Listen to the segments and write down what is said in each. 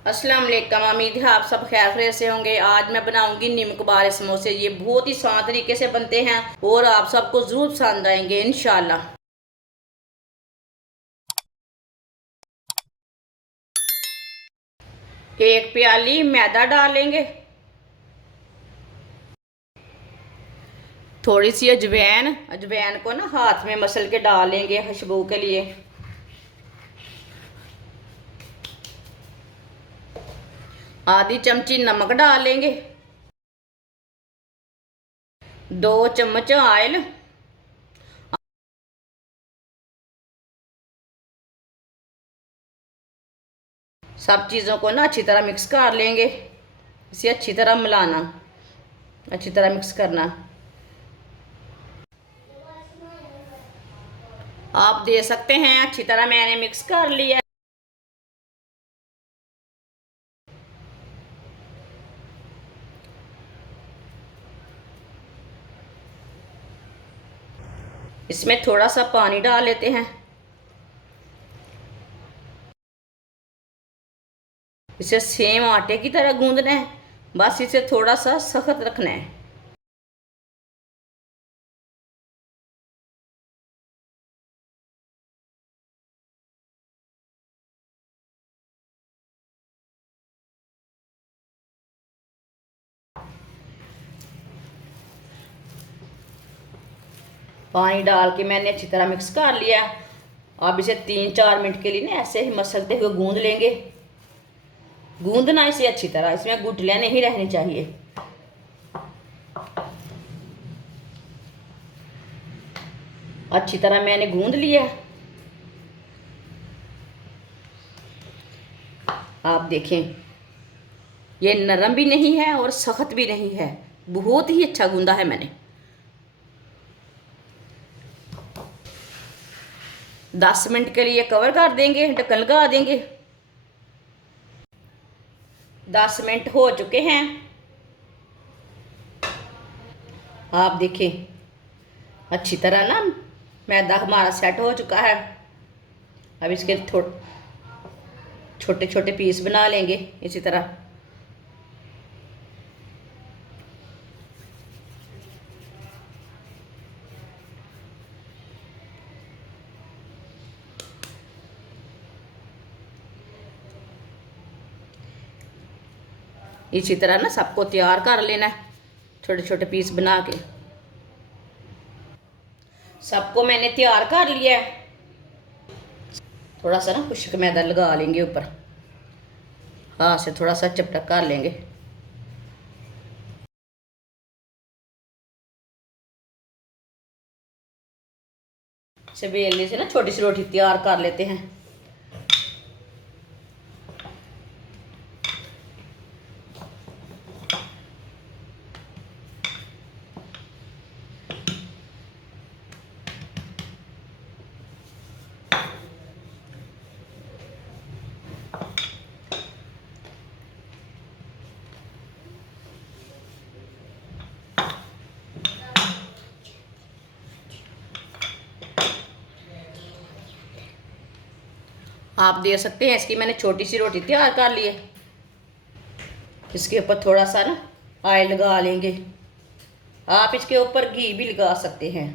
अस्सलाम वालेकुम। उम्मीद है आप सब खैर से होंगे। आज मैं बनाऊंगी नीमक वाले समोसे। ये बहुत ही आसान तरीके से बनते हैं और आप सबको जरूर पसंद आएंगे इंशाल्लाह। एक प्याली मैदा डालेंगे, थोड़ी सी अजवैन। अजवैन को ना हाथ में मसल के डालेंगे खुशबू के लिए। आधी चमची नमक डालेंगे, 2 चम्मच ऑयल, सब चीज़ों को ना अच्छी तरह मिक्स कर लेंगे। इसे अच्छी तरह मिलाना, अच्छी तरह मिक्स करना। आप दे सकते हैं अच्छी तरह मैंने मिक्स कर लिया। इसमें थोड़ा सा पानी डाल लेते हैं। इसे सेम आटे की तरह गूंदना है, बस इसे थोड़ा सा सख्त रखना है। पानी डाल के मैंने अच्छी तरह मिक्स कर लिया। अब इसे 3-4 मिनट के लिए ना ऐसे ही मसलते हुए गूंद लेंगे। गूंदना इसे अच्छी तरह, इसमें गुठलियां नहीं रहनी चाहिए। अच्छी तरह मैंने गूंद लिया। आप देखें, ये नरम भी नहीं है और सख्त भी नहीं है, बहुत ही अच्छा गूंदा है मैंने। 10 मिनट के लिए कवर कर देंगे, ढक्कन लगा देंगे। 10 मिनट हो चुके हैं। आप देखें, अच्छी तरह ना मैदा हमारा सेट हो चुका है। अब इसके थोड़े छोटे छोटे पीस बना लेंगे इसी तरह। इसी तरह ना सबको तैयार कर लेना है, छोटे छोटे पीस बना के। सबको मैंने तैयार कर लिया है। थोड़ा सा ना खुश्क मैदा लगा लेंगे ऊपर, हाथ से थोड़ा सा चपटक कर लेंगे। इसे बेलने से ना छोटी सी रोटी तैयार कर लेते हैं। आप दे सकते हैं, इसकी मैंने छोटी सी रोटी तैयार कर ली है। इसके ऊपर थोड़ा सा ना ऑयल लगा लेंगे। आप इसके ऊपर घी भी लगा सकते हैं।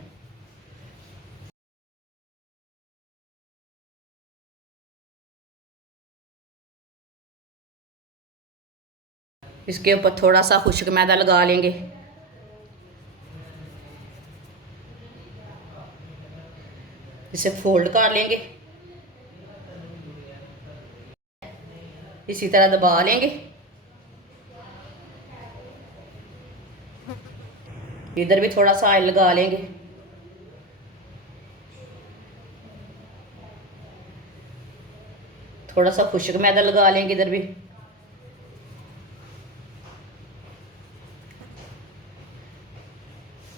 इसके ऊपर थोड़ा सा खुश्क मैदा लगा लेंगे। इसे फोल्ड कर लेंगे, इसी तरह दबा लेंगे। इधर भी थोड़ा सा ऑयल लगा लेंगे। थोड़ा सा खुश्क मैदा लगा लेंगे इधर भी।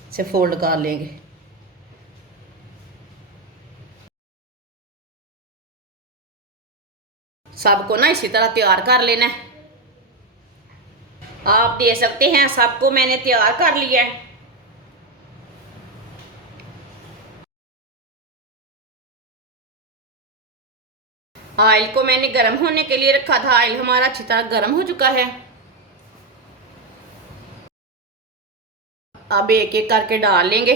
इसे फोल्ड कर लेंगे। सबको ना इसी तरह तैयार कर लेना है। आप दे सकते हैं, सबको मैंने तैयार कर लिया है। ऑयल को मैंने गर्म होने के लिए रखा था। ऑयल हमारा अच्छी तरह गर्म हो चुका है। अब एक एक करके डाल लेंगे।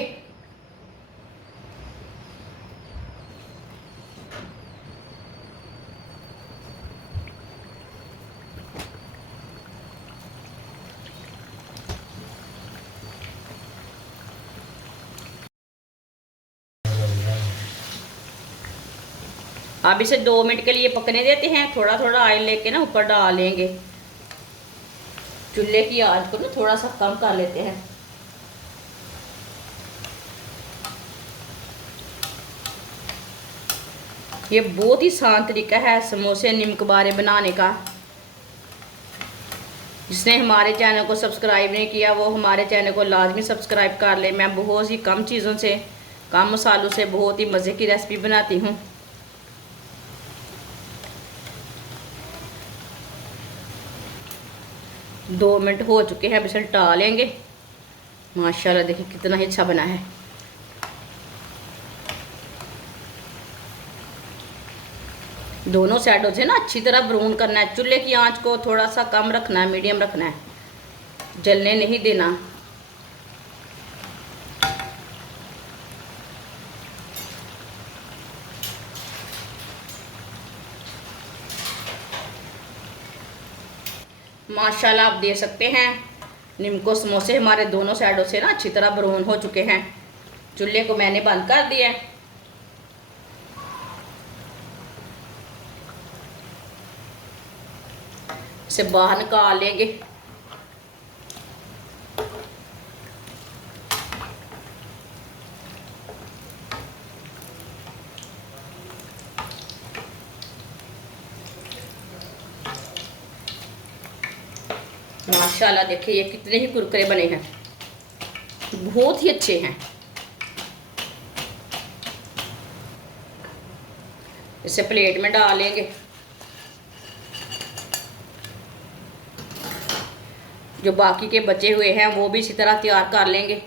अब इसे 2 मिनट के लिए पकने देते हैं। थोड़ा थोड़ा ऑयल लेके ना ऊपर डाल लेंगे। चूल्हे की आंच को ना थोड़ा सा कम कर लेते हैं। ये बहुत ही आसान तरीका है समोसे निमकबारे बनाने का। जिसने हमारे चैनल को सब्सक्राइब नहीं किया वो हमारे चैनल को लाजमी सब्सक्राइब कर ले। मैं बहुत ही कम चीज़ों से, कम मसालों से बहुत ही मज़े की रेसिपी बनाती हूँ। दो मिनट हो चुके हैं। अब इसे उल्टा लेंगे। माशाल्लाह देखिए कितना ही अच्छा बना है। दोनों साइडों से ना अच्छी तरह ब्राउन करना है। चूल्हे की आंच को थोड़ा सा कम रखना है, मीडियम रखना है, जलने नहीं देना। माशाल्लाह आप देख सकते हैं निम्को समोसे हमारे दोनों साइडों से ना अच्छी तरह ब्राउन हो चुके हैं। चूल्हे को मैंने बंद कर दिया है। इसे बाहर निकाल लेंगे। माशाल्लाह देखिए ये कितने ही कुरकुरे बने हैं, बहुत ही अच्छे हैं। इसे प्लेट में डाल लेंगे। जो बाकी के बचे हुए हैं वो भी इसी तरह तैयार कर लेंगे।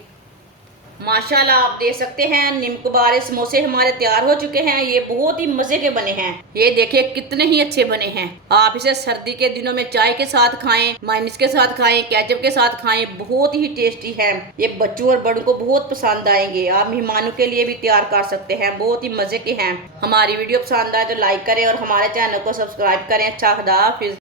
माशाल्लाह आप देख सकते हैं निमकबारे समोसे हमारे तैयार हो चुके हैं। ये बहुत ही मज़े के बने हैं। ये देखिए कितने ही अच्छे बने हैं। आप इसे सर्दी के दिनों में चाय के साथ खाएं, मायोनीज के साथ खाएं, केचप के साथ खाएं, बहुत ही टेस्टी है। ये बच्चों और बड़ों को बहुत पसंद आएंगे। आप मेहमानों के लिए भी तैयार कर सकते हैं, बहुत ही मज़े के हैं। हमारी वीडियो पसंद आए तो लाइक करें और हमारे चैनल को सब्सक्राइब करें। अच्छा खुदा हाफिज़।